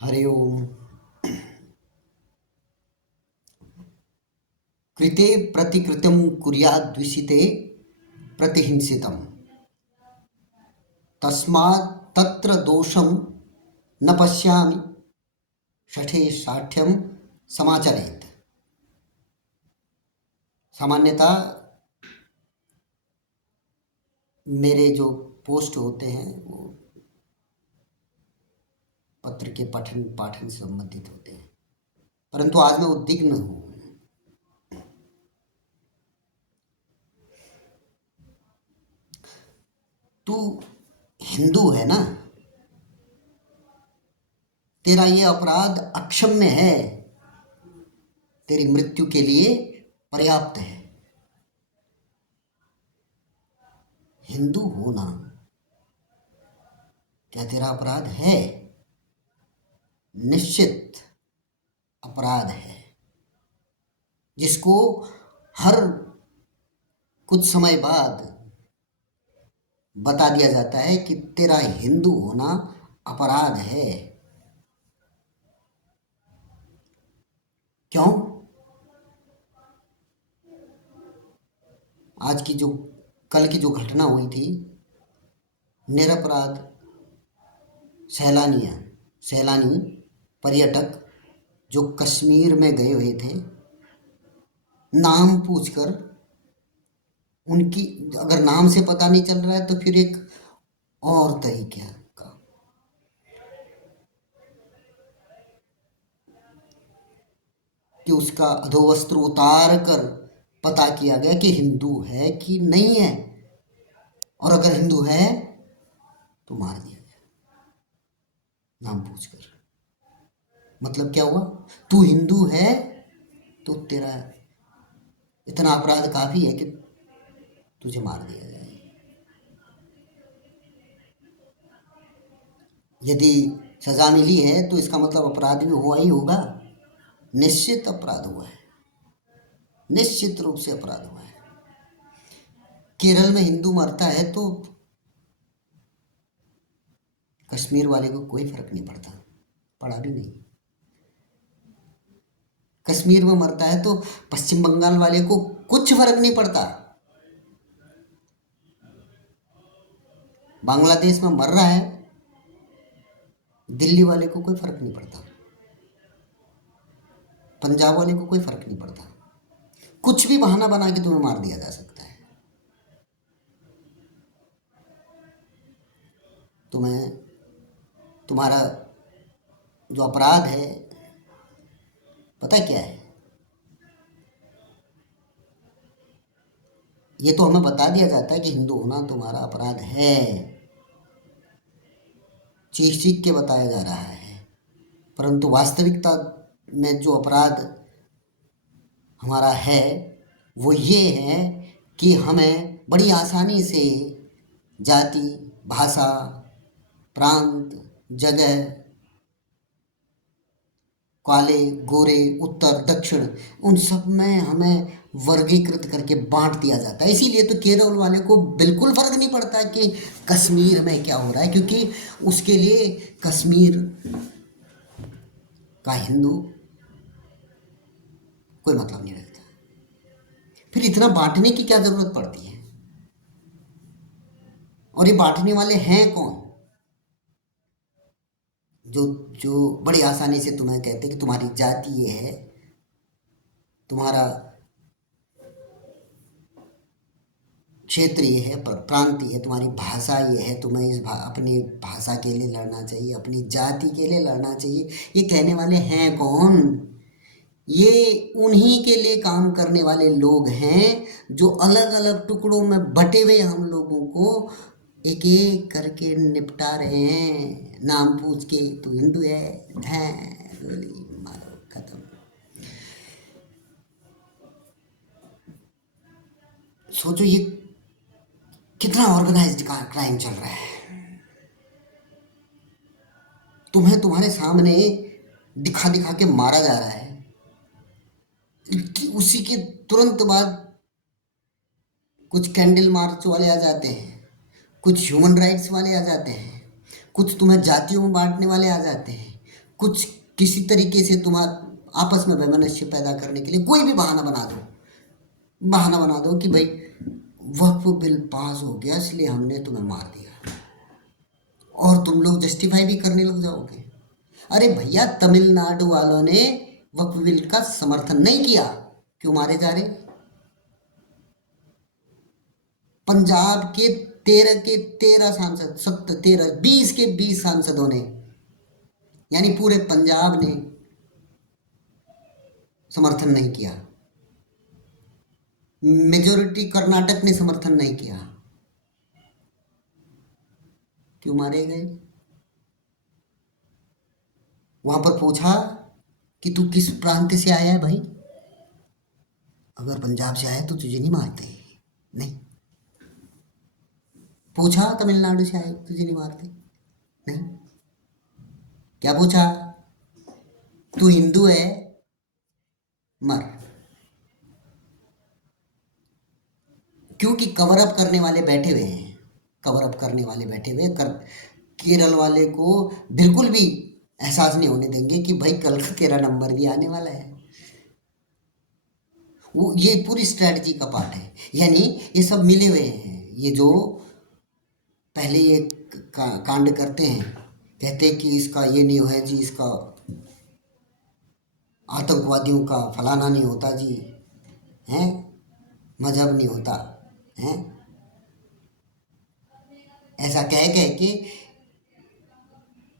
हरि ओम। कृते प्रतिकृतं कुर्याद्विषिते प्रतिहिंसितं तस्मात् तत्र दोषं न पश्यामि शठे शाठ्यम समाचरेत। सामान्यतः मेरे जो पोस्ट होते हैं वो पत्र के पठन पाठन से संबंधित होते हैं, परंतु आज मैं उद्विग्न हूँ। तू हिंदू है ना, तेरा ये अपराध अक्षम्य है, तेरी मृत्यु के लिए पर्याप्त है। हिंदू होना क्या तेरा अपराध है? निश्चित अपराध है, जिसको हर कुछ समय बाद बता दिया जाता है कि तेरा हिंदू होना अपराध है। क्यों? आज की जो कल की जो घटना हुई थी, निरपराध सैलानी पर्यटक जो कश्मीर में गए हुए थे, नाम पूछकर, उनकी अगर नाम से पता नहीं चल रहा है तो फिर एक और तरीके का कि उसका अधोवस्त्र उतार कर पता किया गया कि हिंदू है कि नहीं है, और अगर हिंदू है तो मार दिया गया नाम पूछकर। मतलब क्या हुआ? तू हिंदू है तो तेरा इतना अपराध काफी है कि तुझे मार दिया जाए। यदि सजा मिली है तो इसका मतलब अपराध भी हुआ ही होगा। निश्चित अपराध हुआ है, निश्चित रूप से अपराध हुआ है। केरल में हिंदू मरता है तो कश्मीर वाले को कोई फर्क नहीं पड़ता, पड़ा भी नहीं। कश्मीर में मरता है तो पश्चिम बंगाल वाले को कुछ फर्क नहीं पड़ता। बांग्लादेश में मर रहा है, दिल्ली वाले को कोई फर्क नहीं पड़ता, पंजाब वाले को कोई फर्क नहीं पड़ता। कुछ भी बहाना बना के तुम्हें मार दिया जा सकता है। तुम्हें तुम्हारा जो अपराध है पता क्या है? ये तो हमें बता दिया जाता है कि हिंदू होना तुम्हारा अपराध है, चीख चीख के बताया जा रहा है, परंतु वास्तविकता में जो अपराध हमारा है वो ये है कि हमें बड़ी आसानी से जाति, भाषा, प्रांत, जगह, काले, गोरे, उत्तर, दक्षिण, उन सब में हमें वर्गीकृत करके बांट दिया जाता है। इसीलिए तो केरल वाले को बिल्कुल फर्क नहीं पड़ता कि कश्मीर में क्या हो रहा है, क्योंकि उसके लिए कश्मीर का हिंदू कोई मतलब नहीं रखता। फिर इतना बांटने की क्या जरूरत पड़ती है? और ये बांटने वाले हैं कौन? जो जो बड़ी आसानी से तुम्हें कहते हैं कि तुम्हारी जाति ये है, तुम्हारा क्षेत्र ये है, प्रांत ये है, तुम्हारी भाषा ये है, तुम्हें अपनी भाषा के लिए लड़ना चाहिए, अपनी जाति के लिए लड़ना चाहिए। ये कहने वाले हैं कौन? ये उन्हीं के लिए काम करने वाले लोग हैं जो अलग अलग टुकड़ों में बटे हुए हम लोगों को एक एक करके निपटा रहे हैं। नाम पूछ के तू हिंदू है, गोली मारो, खत्म। सोचो ये कितना ऑर्गेनाइज्ड क्राइम चल रहा है। तुम्हें तुम्हारे सामने दिखा दिखा के मारा जा रहा है कि उसी के तुरंत बाद कुछ कैंडल मार्च वाले आ जाते हैं, कुछ ह्यूमन राइट्स वाले आ जाते हैं, कुछ तुम्हें जातियों में बांटने वाले आ जाते हैं, कुछ किसी तरीके से तुम्हारा आपस में वैमनस्य पैदा करने के लिए कोई भी बहाना बना दो कि भाई वक्फ बिल पास हो गया इसलिए हमने तुम्हें मार दिया, और तुम लोग जस्टिफाई भी करने लग जाओगे। अरे भैया, तमिलनाडु वालों ने वक्फ बिल का समर्थन नहीं किया, क्यों मारे जा रहे? पंजाब के 13 सांसद, 20 के 20 सांसदों ने, यानी पूरे पंजाब ने समर्थन नहीं किया। मेजोरिटी कर्नाटक ने समर्थन नहीं किया, क्यों मारे गए? वहां पर पूछा कि तू किस प्रांत से आया है भाई? अगर पंजाब से आया तो तुझे नहीं मारते, नहीं। पूछा तमिलनाडु से आए तुझे नहीं मारते, नहीं। क्या पूछा? तू हिंदू है, मर। क्योंकि कवर अप करने वाले बैठे हुए हैं, कवर अप करने वाले बैठे हुए केरल वाले को बिल्कुल भी एहसास नहीं होने देंगे कि भाई कल का तेरा नंबर भी आने वाला है। वो ये पूरी स्ट्रेटजी का पार्ट है। यानी ये सब मिले हुए हैं। ये जो पहले ये कांड करते हैं, कहते हैं कि इसका ये नहीं है जी, इसका आतंकवादियों का फलाना नहीं होता जी, हैं, मजहब नहीं होता, हैं, ऐसा कह कह के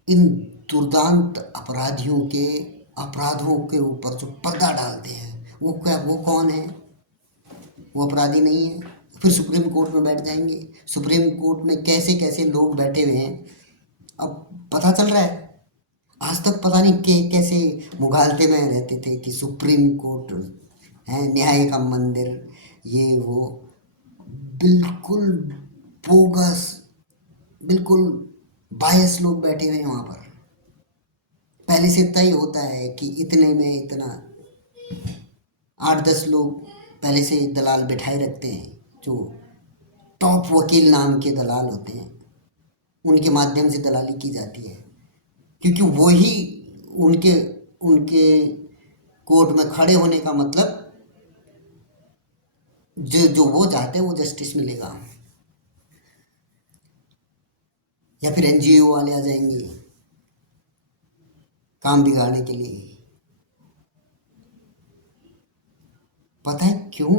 इन दुर्दांत अपराधों के ऊपर जो पर्दा डालते हैं, वो कौन है? वो अपराधी नहीं है। फिर सुप्रीम कोर्ट में बैठ जाएंगे। सुप्रीम कोर्ट में कैसे कैसे लोग बैठे हुए हैं, अब पता चल रहा है। आज तक पता नहीं कैसे मुगालते में रहते थे कि सुप्रीम कोर्ट है न्याय का मंदिर, ये वो। बिल्कुल बोगस, बिल्कुल बायस लोग बैठे हुए हैं वहाँ पर। पहले से तय होता है कि इतने में इतना, 8-10 लोग पहले से दलाल बिठाए रखते हैं, जो टॉप वकील नाम के दलाल होते हैं, उनके माध्यम से दलाली की जाती है। क्योंकि वही उनके उनके कोर्ट में खड़े होने का मतलब, जो जो वो चाहते हैं वो जस्टिस मिलेगा। या फिर एनजीओ वाले आ जाएंगे काम बिगाड़ने के लिए। पता है क्यों?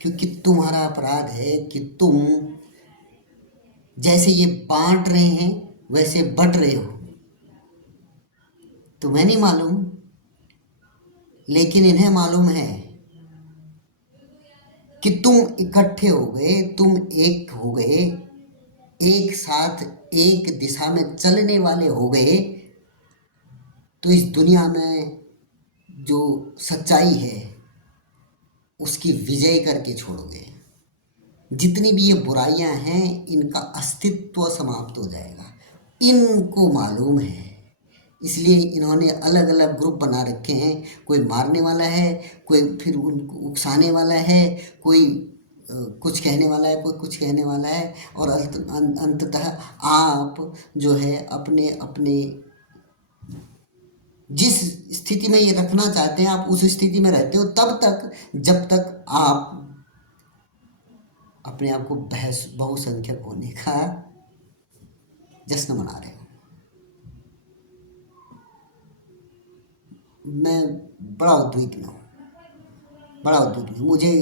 क्योंकि तुम्हारा अपराध है कि तुम जैसे ये बांट रहे हैं वैसे बट रहे हो। तुम्हें नहीं मालूम, लेकिन इन्हें मालूम है कि तुम इकट्ठे हो गए, तुम एक हो गए, एक साथ एक दिशा में चलने वाले हो गए, तो इस दुनिया में जो सच्चाई है उसकी विजय करके छोड़ोगे। जितनी भी ये बुराइयां हैं, इनका अस्तित्व समाप्त हो जाएगा। इनको मालूम है, इसलिए इन्होंने अलग अलग ग्रुप बना रखे हैं। कोई मारने वाला है, कोई फिर उनको उकसाने वाला है, कोई कुछ कहने वाला है, कोई कुछ कहने वाला है। और अंततः आप जो है अपने अपने जिस स्थिति में ये रखना चाहते हैं, आप उस स्थिति में रहते हो तब तक, जब तक आप अपने आप को बहुसंख्यक होने का जश्न मना रहे हो। मैं बड़ा उद्विग्न हूँ, बड़ा उद्विग्न हूँ। मुझे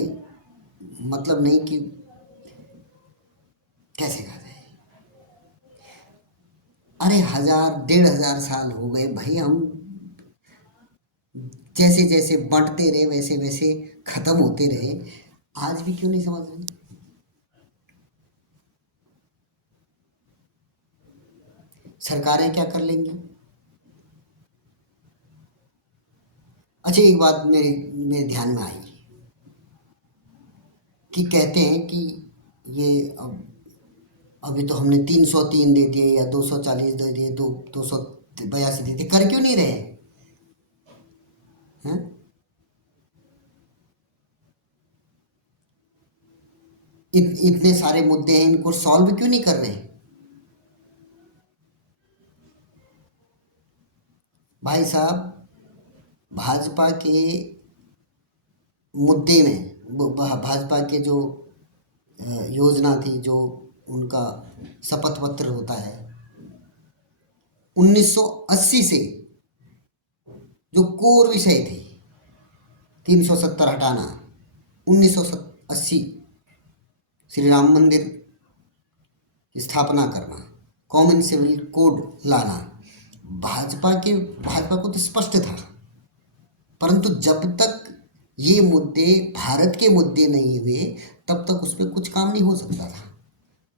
मतलब नहीं कि कैसे कहा जाए। अरे 1000-1500 साल हो गए भाई, हम जैसे जैसे बंटते रहे वैसे वैसे खत्म होते रहे। आज भी क्यों नहीं समझ रहे? सरकारें क्या कर लेंगी? अच्छा, एक बात मेरे ध्यान में आई कि कहते हैं कि ये अभी तो हमने 303 दे दिए या 240 दे दिए, 282 दे दिए, कर क्यों नहीं रहे हैं? इतने सारे मुद्दे हैं, इनको सॉल्व क्यों नहीं कर रहे? भाई साहब, भाजपा के मुद्दे में भाजपा के जो योजना थी, जो उनका शपथ पत्र होता है, 1980 से जो कोर विषय थे, 370 हटाना, 1980 श्री राम मंदिर की स्थापना करना, कॉमन सिविल कोड लाना, भाजपा को तो स्पष्ट था। परंतु जब तक ये मुद्दे भारत के मुद्दे नहीं हुए, तब तक उस पर कुछ काम नहीं हो सकता था।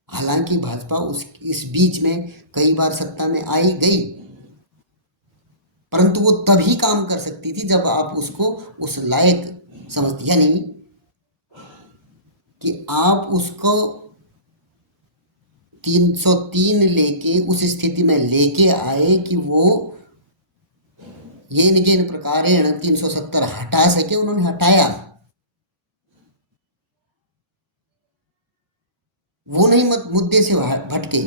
हालांकि भाजपा इस बीच में कई बार सत्ता में आई गई, परंतु वो तभी काम कर सकती थी जब आप उसको उस लायक समझती, यानी कि आप उसको 303 लेके उस स्थिति में लेके आए कि वो येन केन प्रकारेण 370 हटा सके। उन्होंने हटाया, वो नहीं मुद्दे से भटके।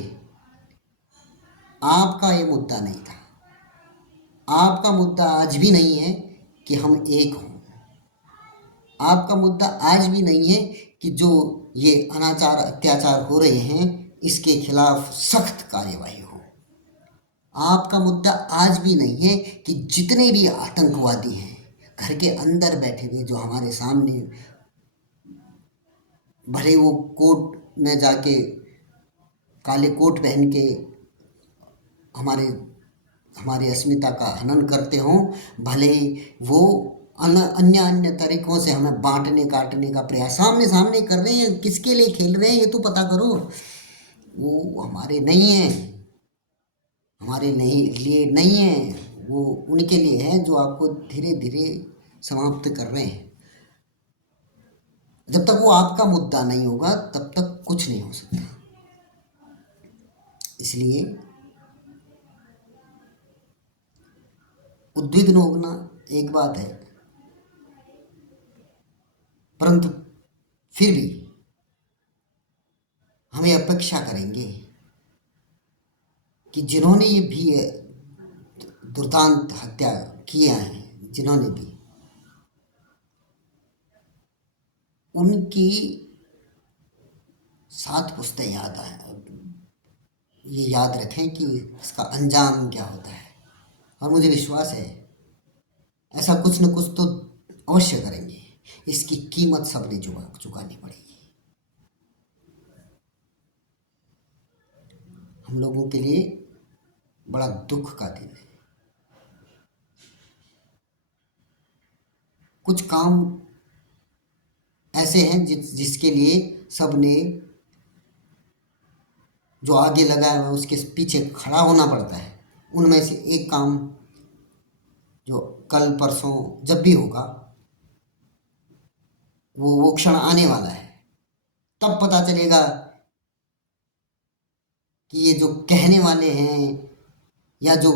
आपका ये मुद्दा नहीं था, आपका मुद्दा आज भी नहीं है कि हम एक हों। आपका मुद्दा आज भी नहीं है कि जो ये अनाचार अत्याचार हो रहे हैं इसके खिलाफ सख्त कार्यवाही हो। आपका मुद्दा आज भी नहीं है कि जितने भी आतंकवादी हैं घर के अंदर बैठे हुए, जो हमारे सामने, भले वो कोर्ट में जाके काले कोट पहन के हमारी अस्मिता का हनन करते हों, भले वो अन्य अन्य तरीकों से हमें बांटने काटने का प्रयास सामने सामने कर रहे हैं, किसके लिए खेल रहे हैं ये तो पता करो। वो हमारे नहीं है, हमारे लिए नहीं है, वो उनके लिए है जो आपको धीरे धीरे समाप्त कर रहे हैं। जब तक वो आपका मुद्दा नहीं होगा तब तक कुछ नहीं हो सकता। इसलिए उद्विग्न होना एक बात है, परंतु फिर भी हमें अपेक्षा करेंगे कि जिन्होंने ये भी दुर्दांत हत्या किया है, जिन्होंने भी, उनकी 7 पुश्तें ये याद रखें कि इसका अंजाम क्या होता है। और मुझे विश्वास है ऐसा कुछ न कुछ तो अवश्य करेंगे। इसकी कीमत सबने चुकानी पड़ेगी। हम लोगों के लिए बड़ा दुख का दिन है। कुछ काम ऐसे हैं जिसके लिए सबने जो आगे लगाया हुआ उसके पीछे खड़ा होना पड़ता है। उनमें से एक काम जो कल परसों जब भी होगा, वो क्षण आने वाला है। तब पता चलेगा कि ये जो कहने वाले हैं या जो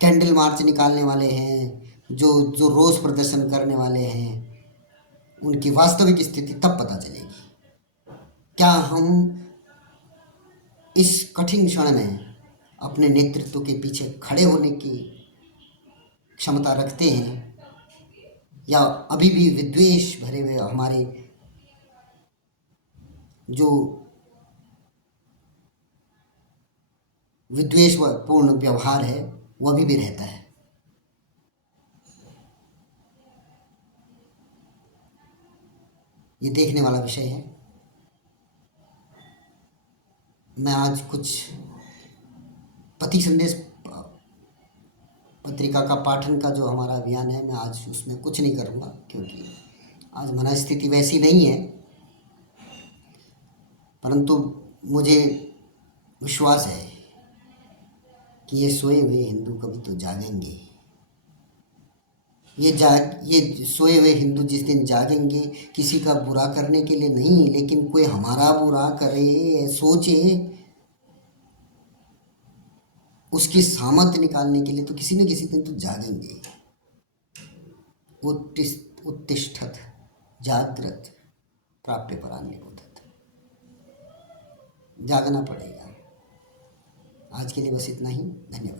कैंडल मार्च निकालने वाले हैं, जो जो रोष प्रदर्शन करने वाले हैं, उनकी वास्तविक स्थिति तब पता चलेगी। क्या हम इस कठिन क्षण में अपने नेतृत्व के पीछे खड़े होने की क्षमता रखते हैं, या अभी भी विद्वेष भरे हुए हमारे जो विद्वेषपूर्ण व्यवहार है वो अभी भी रहता है। ये देखने वाला विषय है। मैं आज कुछ पति संदेश पत्रिका का पाठन का जो हमारा अभियान है, मैं आज उसमें कुछ नहीं करूँगा क्योंकि आज मनस्थिति वैसी नहीं है। परंतु मुझे विश्वास है कि ये सोए हुए हिंदू कभी तो जागेंगे। ये सोए हुए हिंदू जिस दिन जागेंगे, किसी का बुरा करने के लिए नहीं, लेकिन कोई हमारा बुरा करे, सोचे, उसकी सामर्थ्य निकालने के लिए, तो किसी न किसी दिन तो जागेंगे। उत्तिष्ठत जागृत प्राप्य परान्य बोधत। जागना पड़ेगा। आज के लिए बस इतना ही। धन्यवाद।